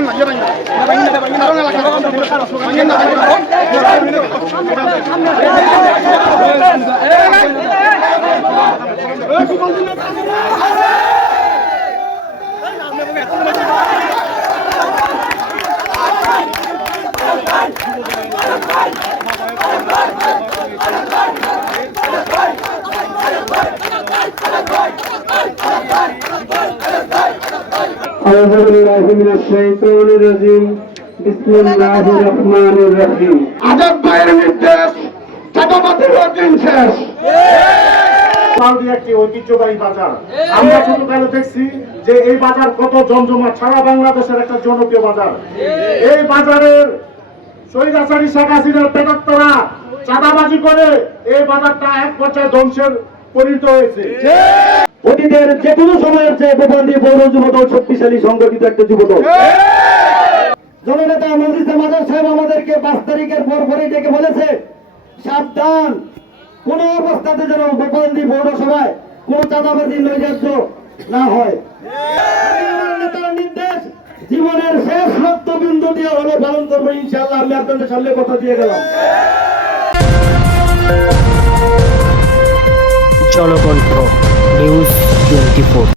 mañana, ya أعوذ بالله من الشيطان الرجيم بسم الله الرحمن الرحيم Azad ভাইয়ের নির্দেশ চাঁদাবাদের দিন শেষ সাউদি একটি ঐতিহ্যবাহী বাজার আমরা ছোটকালে দেখছি যে এই বাজার কত জমজমাট সারা বাংলাদেশের একটা জনপ্রিয় বাজার এই বাজারের শহীদাচারী শেখ হাসিনার পেটাত্তরা চাঁদাবাজি করে এই বাজারটা এক পর্যায়ে ধ্বংসের পরিণত হয়েছে অতীতের যে কোনো সময়ের চেয়ে ভূপান্তি পৌর যুবদল শক্তিশালী, সংগঠিত একটা যুবদল। জননেতা মজিদ মাজার সাহেব আমাদেরকে পাঁচ তারিখের পর পরে ডেকে বলেছে, সাবধান। কোন অবস্থাতে যেন গোপালদি পৌরসভায় কোন চাঁদাবাজি, নৈরাজ্য না হয়। নির্দেশ, জীবনের শেষ রক্তবিন্দু দিয়ে হলে পালন করব, ইনশাআল্লাহ। আমি আপনাদের সামনে কথা দিয়ে গেলাম। জনকণ্ঠ। News twenty four